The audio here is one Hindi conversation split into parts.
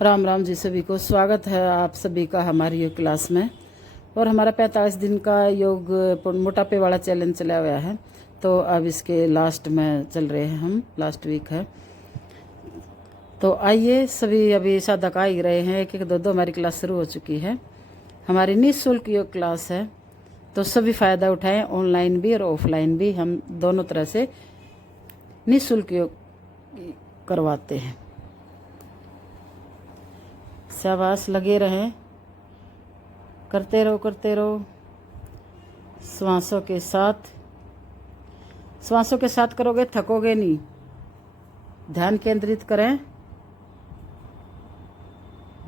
राम राम जी। सभी को स्वागत है आप सभी का हमारी योग क्लास में। और हमारा 45 दिन का योग मोटापे वाला चैलेंज चला हुआ है, तो अब इसके लास्ट में चल रहे हैं हम, लास्ट वीक है। तो आइए सभी, अभी साधक आ ही रहे हैं, एक एक दो दो हमारी क्लास शुरू हो चुकी है। हमारी निःशुल्क योग क्लास है, तो सभी फ़ायदा उठाएं, ऑनलाइन भी और ऑफलाइन भी। हम दोनों तरह से निःशुल्क योग करवाते हैं। शाबाश, लगे रहें, करते रहो। श्वासों के साथ करोगे, थकोगे नहीं। ध्यान केंद्रित करें।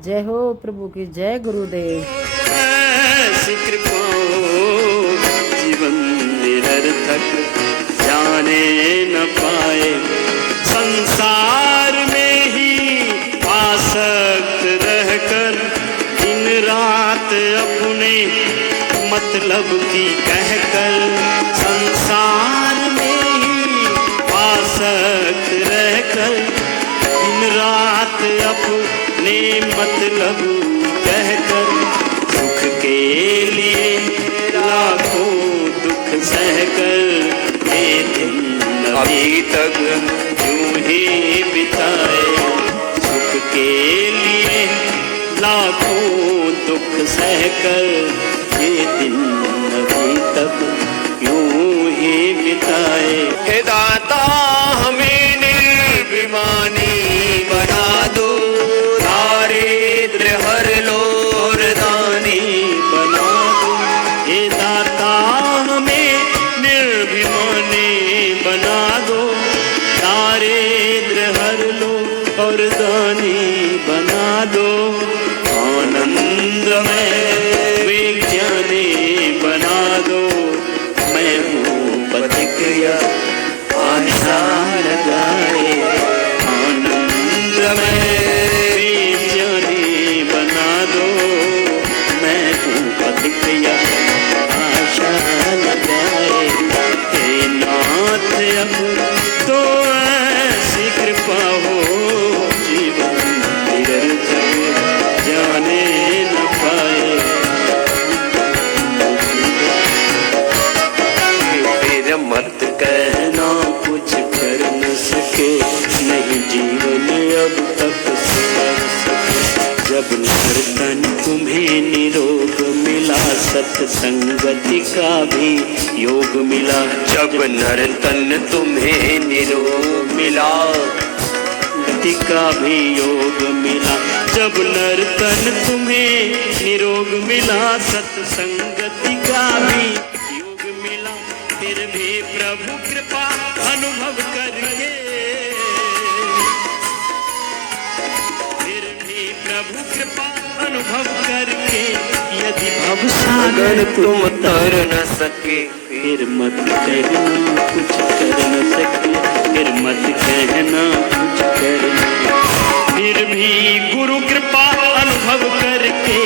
जय हो प्रभु की जय, गुरुदेव। जीवन निरर्थक जाने न पाए, संसार में ही आसक्त रहकर दिन रात अपने मतलब की कहकर, संसार में ही आसक्त रहकर दिन रात अपने मतलब कहकर, सुख के लिए लाखों दुख सहकर ये दिन अभी तक यूं ही बिताए। सुख के लिए लाखों दुख सहकर ये दिन अभी तक यूं ही बिताए। हे दाता हमें निर्भिमानी बना दो, दारिद्र्य हर लो और दानी बना दो। हे दाता हमें निर्भिमानी बना दो, दारिद्र्य हर लो और दानी बना दो। आनंद में विज्ञानी बना दो, मैं हूँ प्रतिक्रिया आशा लगाए। आनंद में विज्ञानी बना दो, मैं हूँ प्रतिक्रिया आशा लगाए। हे नाथ अब तो ऐसी कृपा हो, जीवन निरर्थक जाने न पाए। फिर मत कहना कुछ कर न सके, नहीं जीवन अब तक सुधर सके। जब नर्तन तुम्हें निरोग मिला, सत्संगति का भी योग मिला। जब नर्तन तुम्हें निरोग मिला, गति का भी योग मिला। जब नर्तन तुम्हें निरोग मिला, सत्संगति का भी योग मिला। फिर भी प्रभु कृपा अनुभव करके, फिर भी प्रभु कृपा अनुभव करके, यदि भव सागर तुम तर न सके, फिर मत कहना कुछ कर न सके। फिर मत कहना कुछ कर न सके। फिर भी गुरु कृपा अनुभव करके,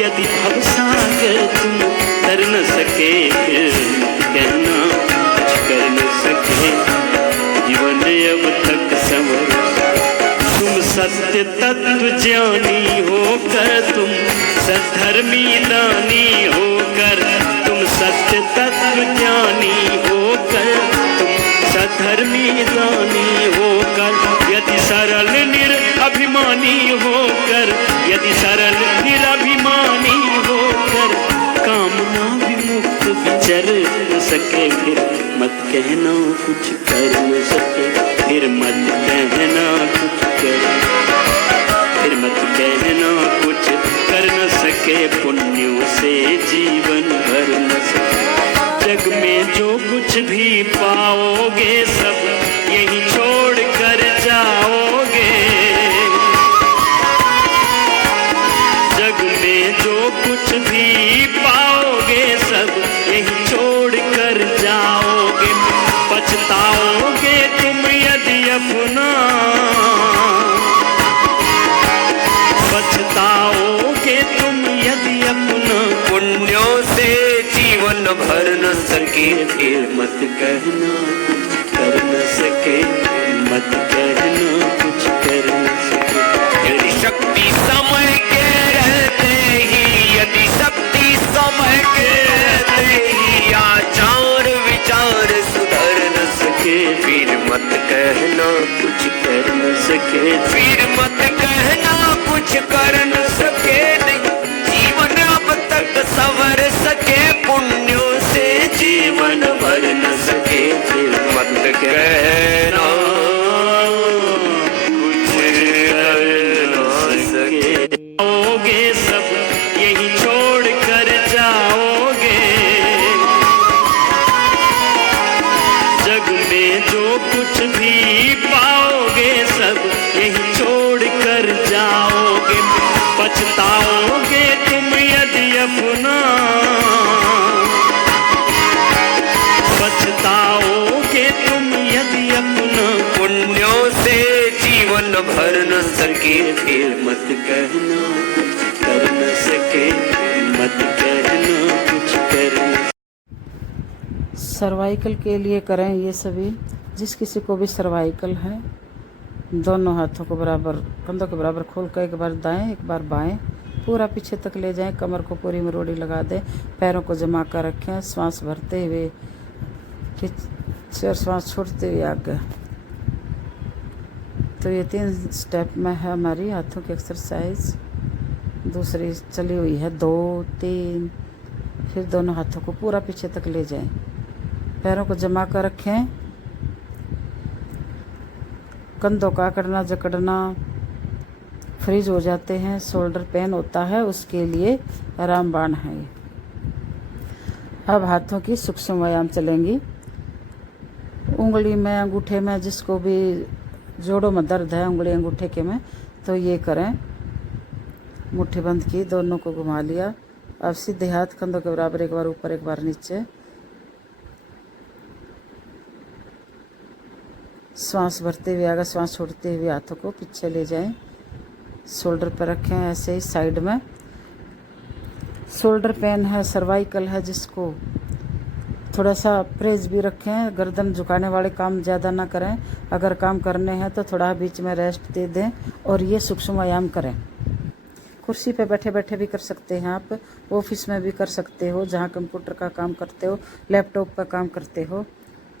यदि भव सागर तुम तर न सके, फिर कहना कुछ कर न सके। जीवन अब तक संवर, तुम सत्य तत्व ज्ञानी होकर, तुम सद्धर्मी दानी होकर, तुम सत्य तत्व ज्ञानी होकर, तुम सद्धर्मी दानी होकर, यदि सरल निरभिमानी होकर, यदि सरल निरभिमानी होकर, कामना विमुक्त विचर न सके। फिर मत कहना कुछ कर न सके। फिर मत कहना कुछ कर, फिर मत कहना कुछ कर न सके। पुण्यों से जीवन भर न सके। जग में जो कुछ भी पाओगे, सब यही छोड़ कर जाओगे। जग में जो कुछ भी पाओगे, सब यही छोड़ कर जाओगे। पछताओगे तुम यदि अपना, पछताओगे तुम यदि अपना, पुण्यों से जीवन भर न सके। फिर मत कहना कुछ कर न सके, मत कहना कुछ कर न सके। शक्ति समय के रहते ही, यदि शक्ति समय के रहते ही आचार विचार सुधर न सके, फिर मत कहना कुछ कर न सके, फिर मत कहना कुछ कर न सके, नहीं जीवन अब तक संवर सके, पुण्यों से जीवन भर न सके, फिर मत कहना कुछ कर न सके। आओगे सब यही छोड़ कर जाओगे, जग में जो कुछ भी पाओगे सब यही छोड़ कर जाओगे, पछताओगे तुम यदि अपना, पछताओगे तुम यदि अपना, पुण्यों से जीवन भर न सके, फिर मत कहना कुछ कर न सके, मत कहना कुछ कर न। सर्वाइकल के लिए करें ये सभी। जिस किसी को भी सर्वाइकल है, दोनों हाथों को बराबर कंधों के बराबर खोल कर एक बार दाएं एक बार बाएं पूरा पीछे तक ले जाएं, कमर को पूरी में रोड़ी लगा दें, पैरों को जमा कर रखें, श्वास भरते हुए फिर श्वास छोड़ते हुए आगे। तो ये 3 स्टेप में है हमारी हाथों की एक्सरसाइज। दूसरी चली हुई है 2 3, फिर दोनों हाथों को पूरा पीछे तक ले जाएं, पैरों को जमा कर रखें, कंधों का अकड़ना जकड़ना फ्रीज हो जाते हैं, शोल्डर पेन होता है, उसके लिए रामबाण है ये। अब हाथों की सूक्ष्म व्यायाम चलेंगी। उंगली में अंगूठे में जिसको भी जोड़ों में दर्द है उंगली अंगूठे के में, तो ये करें। मुट्ठी बंद की, दोनों को घुमा लिया। अब सीधे हाथ कंधों के बराबर, एक बार ऊपर एक बार नीचे। श्वास भरते हुए आगे, श्वास छोड़ते हुए हाथों को पीछे ले जाएं, शोल्डर पर रखें ऐसे ही साइड में। शोल्डर पेन है, सर्वाइकल है जिसको, थोड़ा सा प्रेस भी रखें, गर्दन झुकाने वाले काम ज़्यादा ना करें, अगर काम करने हैं तो थोड़ा बीच में रेस्ट दे दें और ये सूक्ष्म व्यायाम करें। कुर्सी पे बैठे बैठे भी कर सकते हैं आप, ऑफिस में भी कर सकते हो, जहाँ कंप्यूटर का काम करते हो, लैपटॉप का काम करते हो,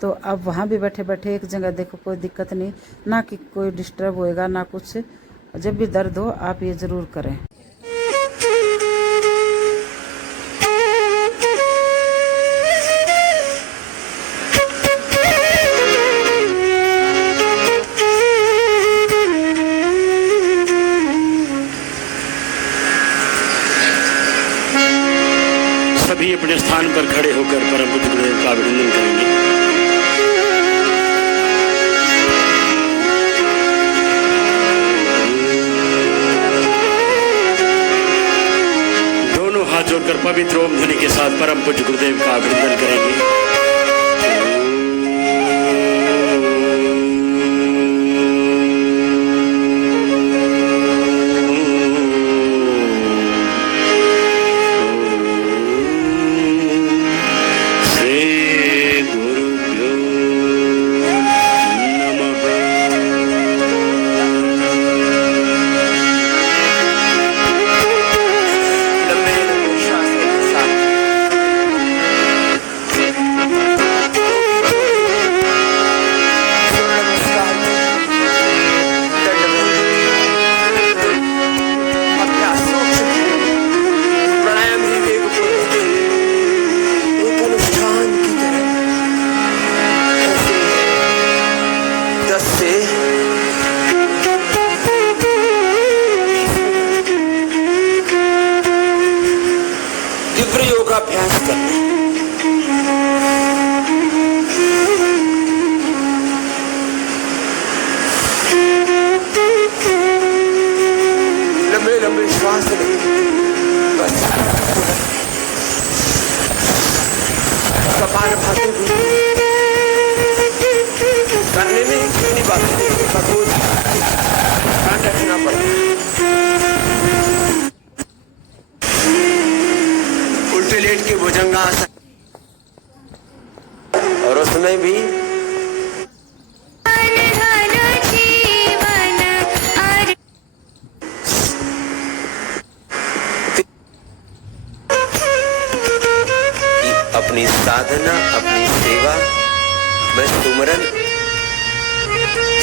तो अब वहाँ भी बैठे बैठे एक जगह देखो, कोई दिक्कत नहीं, ना कि कोई डिस्टर्ब होएगा ना कुछ। जब भी दर्द हो आप ये ज़रूर करें। सभी अपने स्थान पर खड़े होकर परम पूज्य गुरुदेव का अभिनंदन करेंगे। दोनों हाथ जोड़कर पवित्र ओम ध्वनि के साथ परम पूज्य गुरुदेव का अभिनंदन करेंगे। योगाभ्यास करना। लंबे लंबे श्वास लें, बस कपाल भाती हुई करने में इतनी बात ध्यान रखना पड़ेगा। उल्टे लेट के भुजंगासन, और उसमें भी साधना अपनी सेवा में सुमरन,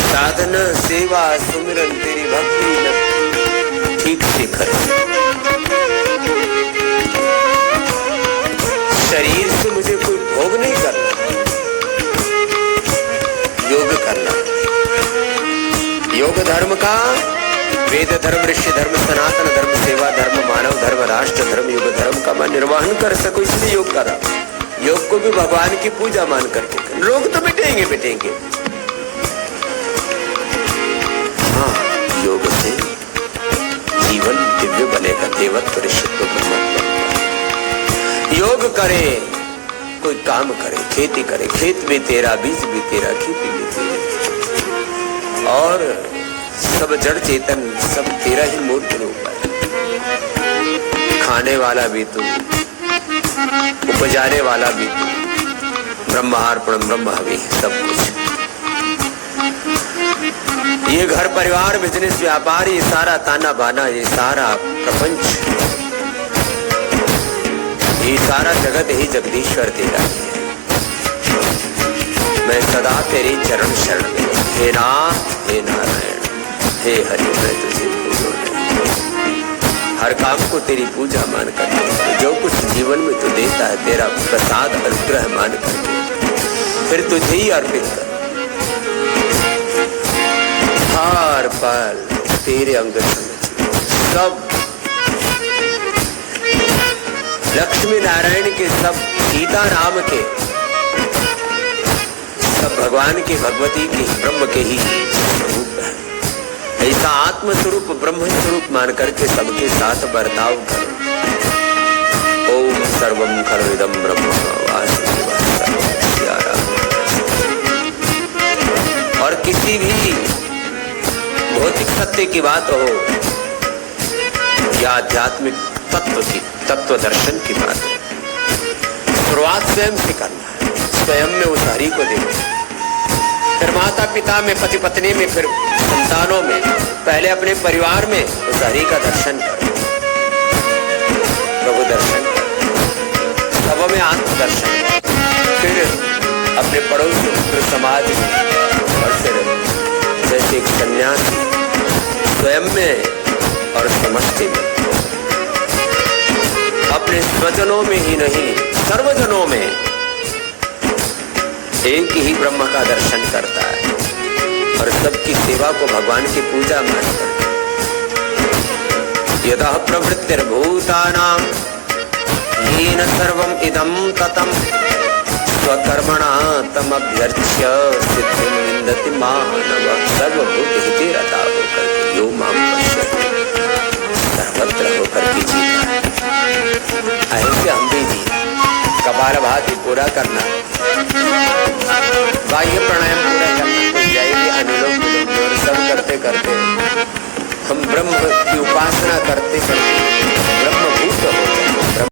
साधना सेवा सुमिरन तेरी भक्ति न ठीक से कर। शरीर से मुझे कोई भोग नहीं करना, योग करना। योग धर्म का वेद धर्म, ऋषि धर्म, सनातन धर्म, सेवा धर्म, मानव धर्म, राष्ट्र धर्म, योग धर्म का मैं निर्वहन कर सकूं इसलिए योग कर रहा। योग को भी भगवान की पूजा मान करके कर। रोग तो मिटेंगे। हाँ, योग से जीवन दिव्य बनेगा, देवत्व ऋषित्व ब्रह्मत्व। योग करे, कोई काम करे, खेती करे, खेत भी तेरा, बीज भी तेरा, खेती भी तेरा, और सब जड़ चेतन सब तेरा ही मूर्त रूप है। खाने वाला भी तू, उपजाने वाला भी तू, ब्रह्मार्पण ब्रह्म हवि सब कुछ। ये घर परिवार बिजनेस व्यापार, ये सारा ताना बाना, ये सारा प्रपंच, ये सारा जगत ही जगदीश्वर तेरा ही है। मैं सदा तेरे चरण शरण में, हे नाथ हे नारायण हे हरि, मैं तुझे पूजो नहीं। हर काम को तेरी पूजा मान कर, जो कुछ जीवन में तू देता है तेरा प्रसाद अनुग्रह मान करके फिर तुझे ही अर्पित कर। हर पल तेरे अंग सब लक्ष्मी नारायण के, सब सीता राम के, सब भगवान के, भगवती के, ब्रह्म के ही स्वरूप है। ऐसा आत्म स्वरूप ब्रह्म स्वरूप मान करके सबके साथ बर्ताव करो। ओम सर्वम खलविदं ब्रह्म वासुदेवः सर्वं। और किसी भी भौतिक सत्य की बात हो या आध्यात्मिक तत्व की, तत्व दर्शन की बात हो, शुरुआत स्वयं से करना है। स्वयं में उस हरि को देखो, फिर माता पिता में, पति पत्नी में, फिर संतानों में, पहले अपने परिवार में उस हरि का दर्शन करो, प्रभु दर्शन करो, सब में आत्म दर्शन, फिर अपने पड़ोसी मित्र समाज में, और फिर जैसे एक सन्यासी स्वयं में और समष्टि में, अपने स्वजनों में ही नहीं सर्वजनों में एक ही ब्रह्म का दर्शन करता है और सबकी सेवा को भगवान की पूजा मानकर। यदा प्रवृत्तिर्भूतानां येन सर्वम् इदं ततं स्वकर्मणा तमभ्यर्च्य सिद्धिं विन्दति मानवः। सर्वभूतहिते रता होकर के यो मां पश्यति, सर्वत्र होकर के जीना है। ऐसे हम भी जी कपालभाति पूरा करना, बाह्य प्राणायाम पूरा करना, जाएगी अनुलोम विलोम, और सब करते करते हम ब्रह्म की उपासना करते करते ब्रह्म